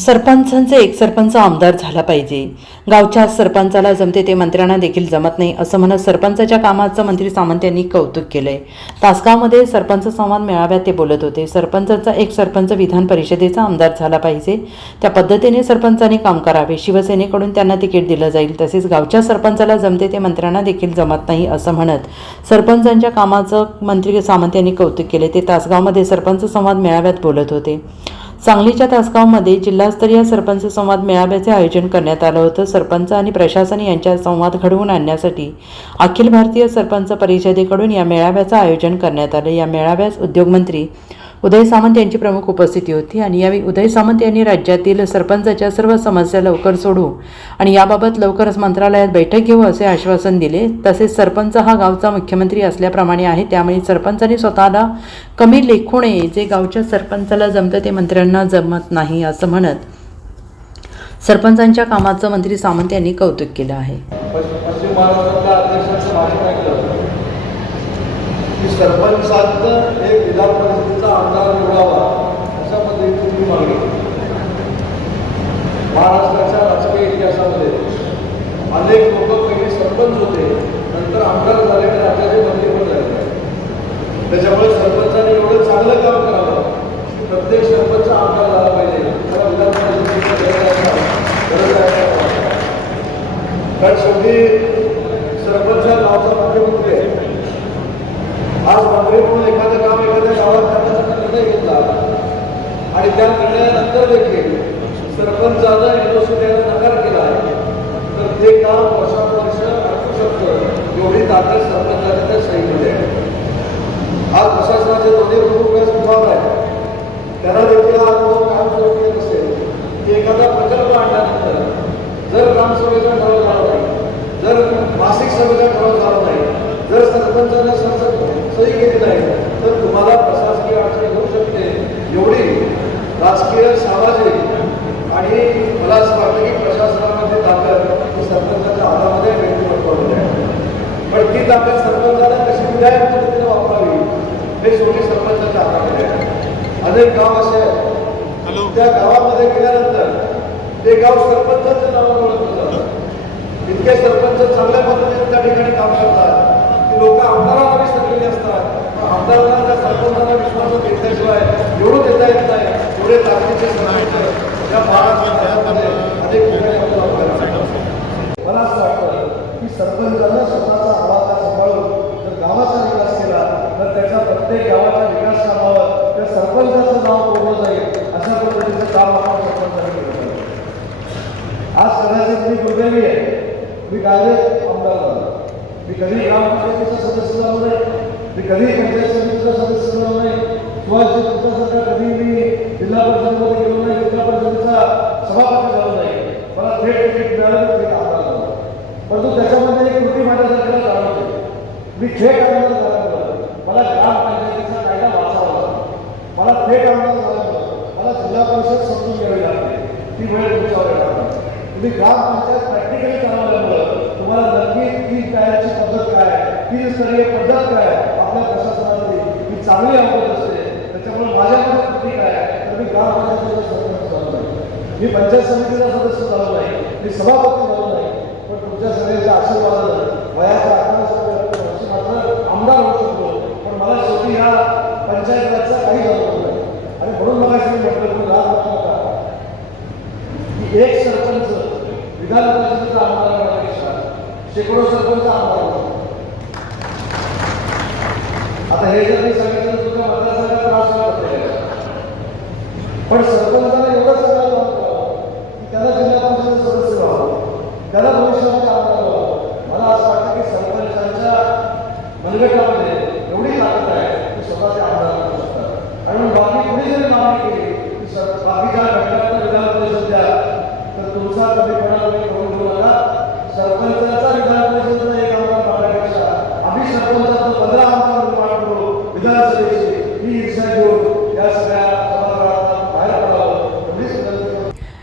सरपंचांचे एक सरपंच आमदार झाला पाहिजे. गावच्या सरपंचाला जमते ते मंत्र्यांना देखील जमत नाही असं म्हणत सरपंचाच्या कामाचं मंत्री सामंत यांनी कौतुक केलंय. तासगावमध्ये सरपंच संवाद मेळाव्यात ते बोलत होते सरपंचाचा एक सरपंच विधान परिषदेचा आमदार झाला पाहिजे. त्या पद्धतीने सरपंचांनी काम करावे शिवसेनेकडून त्यांना तिकीट दिलं जाईल तसेच गावच्या सरपंचाला जमते ते मंत्र्यांना देखील जमत नाही असं म्हणत सरपंचांच्या कामाचं मंत्री सामंत यांनी कौतुक केले ते तासगावमध्ये सरपंच संवाद मेळाव्यात बोलत होते. सांगलीच्या तासगावमध्ये जिल्हास्तरीय सरपंच संवाद मेळाव्याचे आयोजन करण्यात आलं होतं. सरपंच आणि प्रशासन यांच्या संवाद घडवून आणण्यासाठी अखिल भारतीय सरपंच परिषदेकडून या मेळाव्याचं आयोजन करण्यात आलं. या मेळाव्यास उद्योगमंत्री उदय सामंत यांची प्रमुख उपस्थिती होती आणि यावेळी उदय सामंत यांनी राज्यातील सरपंचाच्या सर्व समस्या लवकर सोडू आणि याबाबत लवकरच मंत्रालयात बैठक घेऊ असे आश्वासन दिले. तसेच सरपंच हा गावचा मुख्यमंत्री असल्याप्रमाणे आहे. त्यामुळे सरपंचांनी स्वतःला कमी लेखू नये जे गावच्या सरपंचाला जमतं ते मंत्र्यांना जमत नाही असं म्हणत सरपंचांच्या कामाचं मंत्री सामंत यांनी कौतुक केलं आहे. की सरपंचांचं एक विधान परिषदेचा आमदार निवडावा अशा पद्धतीची मागणी महाराष्ट्राच्या राजकीय इतिहासामध्ये अनेक लोक पहिले सरपंच होते नंतर आमदार झाले आणि राज्याचे मंत्री पण झाले. त्याच्यामुळे सरपंचाने एवढं चांगलं काम करावं की प्रत्येक सरपंच आमदार झाला पाहिजे. त्याला विधान परिषदेची गरज आहे. कारण शेवटी सरपंच हा गावचा मुख्यमंत्री आहे आज मंत्री म्हणून एखादं काम एखाद्या गावात करण्याचा निर्णय घेतला. आणि त्या निर्णयानंतर देखील सरपंचानं एनओसी नकार केला आहे. तर ते काम वर्षानुवर्ष अटकू शकतं एवढी ताकद सरपंचाने त्या सहीमध्ये आहे. आज प्रशासनाचे दोन्ही प्रमुख व्यास विभाग आहेत. त्यांना देखील हा अनुभव काम सुरू येत असेल. की एखादा प्रकल्प आणल्यानंतर जर ग्रामसभेचा ठराव झाला नाही जर मासिक सभेचा ठराव झाला जर सही केली नाही तर तुम्हाला प्रशासकीय अडचण होऊ शकते. एवढी राजकीय सामाजिक आणि मला असं वाटतं की प्रशासनामध्ये ताकद ही सरपंचाच्या हातामध्ये व्यक्तिमत्वामध्ये आहे. पण ती ताकद सरपंचाने कशी विधायक पद्धतीने वापरावी हे शेवटी सरपंचाच्या हातामध्ये आहे. अनेक गाव असे आहेत. त्या गावामध्ये गेल्यानंतर ते गाव सरपंचाच्या नावाने ओळखलं जातं. इतके सरपंच चांगल्या पद्धतीने त्या ठिकाणी काम करतात. लोक आमदाराला विसरलेली असतात. आमदाराला आमदारांना त्या सरपंचाला विश्वास घेतल्याशिवाय एवढं देता येत नाही. एवढे ताकदीचे सरपंच या महाराष्ट्रामध्ये अनेक मला असं वाटतं की सरपंचानं स्वतःचा आवाज सांभाळून जर गावाचा विकास केला तर त्याच्या प्रत्येक गावाच्या विकास कामावर त्या सरपंचाचं नाव कोरलं जाईल अशा पद्धतीचं काम आपण सरपंचाने केलं पाहिजे. आज कदाचित मी दुर्दैवी आहे. मी डायरेक्ट आमदार झालो. मी कधी ग्रामपंचायतीचा सदस्य झालो नाही मी कधी पंचायत समितीचा सदस्य झालो नाही सुभाष तुमच्यासारखा कधी मी जिल्हा परिषदमध्ये गेलो नाही जिल्हा परिषदेचा सभापती झालो नाही मला थेट तिकीट मिळालं मी आमदार झालो परंतु त्याच्यामध्ये एक कृती माझ्यासारख्याला जाणवते. मी थेट आमदार झाल्यामुळं मला ग्रामपंचायतीचा कायदा वाचावा लागला मला थेट आमदार झाल्यामुळं मला जिल्हा परिषद समजून घ्यावी लागते. ती वेळ तुमच्यावर येणार तुम्ही ग्रामपंचायत प्रॅक्टिकली चालवल्यामुळं तुम्हाला नक्की तीन तयारची पद्धत काय तीन स्तरीय पद्धत काय आपल्या प्रशासनामध्ये ही चांगली अवगत असते. त्याच्यामुळे माझ्यामध्ये कृती काय तर मी ग्रामपंचायतीचा सरपंच झालो नाही. मी पंचायत समितीचा सदस्य झालो नाही. मी सभापती झालो नाही. पण तुमच्या सगळ्यांच्या आशीर्वादाला वयाच्या अठरा वर्षी मात्र आमदार होऊ शकतो पण मला शेवटी ह्या पंचायत राजचा काही अनुभव नाही आणि म्हणून मला मी म्हटलं की राज नका की एक सरपंच विधान परिषदेचा आमदार होण्यापेक्षा शेकडो सरपंच आमदार होतो. आता हे जर मी सांगितलं तुमच्या मतदारसंघात त्रास होत पण सरपंचाला एवढं सगळं काम करावं की त्याला जिल्हा परिषद सदस्य व्हावं त्याला भविष्यामध्ये आमदार व्हावं मला असं वाटतं की सरपंचांच्या मनगटामध्ये एवढी ताकद आहे की स्वतःचे आमदार करू शकतात कारण बाकी कुणी जरी मागणी केली की सर बाकीच्या घटकांना विधान परिषद द्या तर तुमचा कमीपणा तुम्ही करून घेऊ नका सरपंचाचा विधान परिषदेचा एक आमदार मागण्यापेक्षा आम्ही सरपंचाचं पंधरा आमदार निर्माण करू विधानसभेची ही इच्छा घेऊन या सगळ्या सभागृहात बाहेर पडावं एवढीच विनंती